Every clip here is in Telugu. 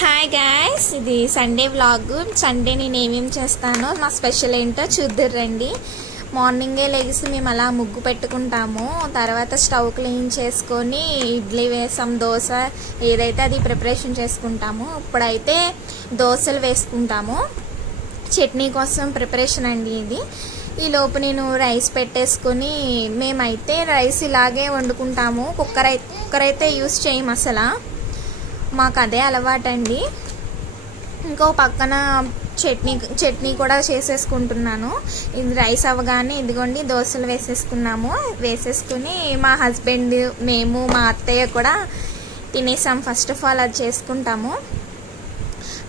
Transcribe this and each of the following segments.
హాయ్ గాయ్స్, ఇది సండే వ్లాగ్. సండే నేను ఏమేమి చేస్తానో మా స్పెషల్ ఏంటో చూద్దరు రండి. మార్నింగే లెగిసి మేము అలా ముగ్గు పెట్టుకుంటాము. తర్వాత స్టవ్ క్లీన్ చేసుకొని ఇడ్లీ వేసాం, దోశ ఏదైతే అది ప్రిపరేషన్ చేసుకుంటాము. ఇప్పుడైతే దోశలు వేసుకుంటాము. చట్నీ కోసం ప్రిపరేషన్ అండి ఇది. ఈలోపు నేను రైస్ పెట్టేసుకొని, మేమైతే రైస్ ఇలాగే వండుకుంటాము. కుక్కర్ అయితే యూస్ చేయము అసలు, మాకు అదే అలవాటండి. ఇంకో పక్కన చట్నీ కూడా చేసేసుకుంటున్నాను. ఇది రైస్ అవ్వగానే ఇదిగోండి దోశలు వేసేసుకుని మా హస్బెండ్, మేము, మా అత్తయ్య కూడా తినేసాం. ఫస్ట్ ఆఫ్ ఆల్ అది చేసుకుంటాము.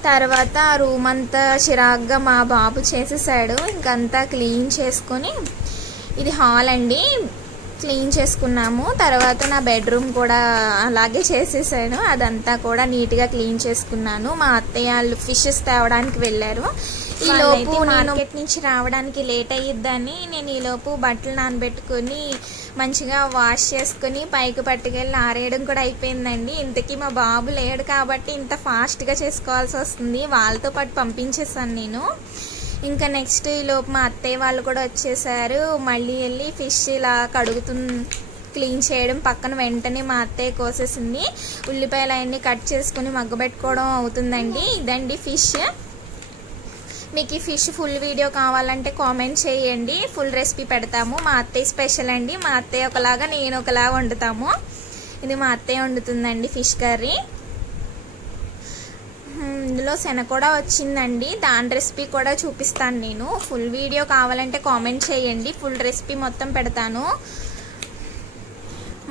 తర్వాత రూమ్ అంతా చిరాగ్గా మా బాబు చేసేసాడు. ఇంకంతా క్లీన్ చేసుకొని, ఇది హాల్ అండి, క్లీన్ చేసుకున్నాము. తర్వాత నా బెడ్రూమ్ కూడా అలాగే చేసేసాను. అదంతా కూడా నీట్గా క్లీన్ చేసుకున్నాను. మా అత్తయ్య వాళ్ళు ఫిషెస్ తేవడానికి వెళ్ళారు. ఈలోపు మార్కెట్ నుంచి రావడానికి లేట్ అయ్యిద్దని నేను ఈలోపు బట్టలు నానబెట్టుకొని మంచిగా వాష్ చేసుకుని పైకి పట్టుకెళ్ళి ఆరేయడం కూడా అయిపోయిందండి. ఇంతకీ మా బాబు లేడు కాబట్టి ఇంత ఫాస్ట్గా చేసుకోవాల్సి వస్తుంది. వాళ్ళతో పాటు పంపించేసాను నేను. ఇంకా నెక్స్ట్ ఈలోపు మా అత్తయ్య వాళ్ళు కూడా వచ్చేసారు. మళ్ళీ వెళ్ళి ఫిష్ ఇలా క్లీన్ చేయడం పక్కన వెంటనే మా అత్తయ్య కోసేసింది. ఉల్లిపాయలు అవన్నీ కట్ చేసుకుని మగ్గబెట్టుకోవడం అవుతుందండి. ఇదండి ఫిష్. మీకు ఈ ఫిష్ ఫుల్ వీడియో కావాలంటే కామెంట్ చేయండి, ఫుల్ రెసిపీ పెడతాము. మా అత్తయ్య స్పెషల్ అండి. మా అత్తయ్య ఒకలాగా, నేను ఒకలాగా వండుతాము. ఇది మా అత్తయ్య వండుతుందండి ఫిష్ కర్రీ. ఇందులో శనగ కూడా వచ్చిందండి, దాని రెసిపీ కూడా చూపిస్తాను నేను. ఫుల్ వీడియో కావాలంటే కామెంట్ చేయండి, ఫుల్ రెసిపీ మొత్తం పెడతాను.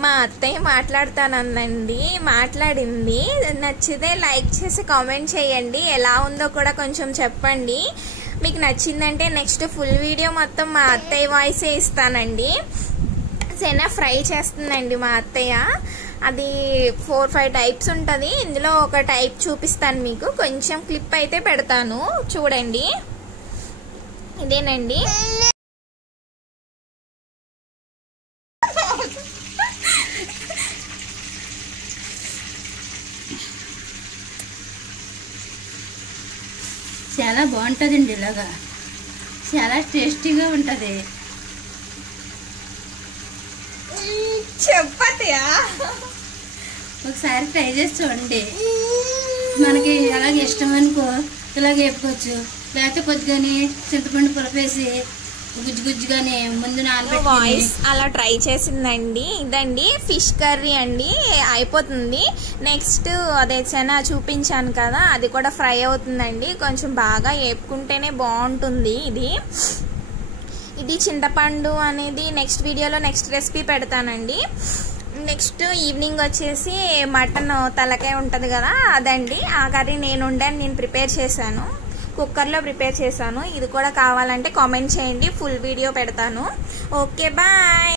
మా అత్తయ్య మాట్లాడుతానందండి, మాట్లాడింది. నచ్చితే లైక్ చేసి కామెంట్ చేయండి. ఎలా ఉందో కూడా కొంచెం చెప్పండి. మీకు నచ్చిందంటే నెక్స్ట్ ఫుల్ వీడియో మొత్తం మా అత్తయ్య వాయిసే ఇస్తానండి. శనగ ఫ్రై చేస్తుందండి మా అత్తయ్య. అది 4-5 టైప్స్ ఉంటుంది. ఇందులో ఒక టైప్ చూపిస్తాను మీకు, కొంచెం క్లిప్ అయితే పెడతాను చూడండి. ఇదేనండి. చాలా బాగుంటుందండి, ఇలాగా చాలా టేస్టీగా ఉంటుంది. చెప్పతయా ఒకసారి ట్రై చేసి చూడండి. మనకి అలాగే ఇష్టం అనుకో ఇలాగే వేపుకోవచ్చు, లేకపోతే కొద్దిగానే చింతపండు పులపేసి గుజ్జుగానే ముందు నానబెట్టుకొని అలా ట్రై చేసిందండి. ఇదండి ఫిష్ కర్రీ అండి, అయిపోతుంది. నెక్స్ట్ అదే శనగ చూపించాను కదా, అది కూడా ఫ్రై అవుతుందండి. కొంచెం బాగా వేపుకుంటేనే బాగుంటుంది. ఇది చింతపండు అనేది నెక్స్ట్ వీడియోలో నెక్స్ట్ రెసిపీ పెడతానండి. నెక్స్ట్ ఈవినింగ్ వచ్చేసి మటన్ తలకాయ ఉంటుంది కదా, అదండి. ఆ కర్రీ నేను ప్రిపేర్ చేశాను, కుక్కర్లో ప్రిపేర్ చేశాను. ఇది కూడా కావాలంటే కామెంట్ చేయండి, ఫుల్ వీడియో పెడతాను. Okay, bye.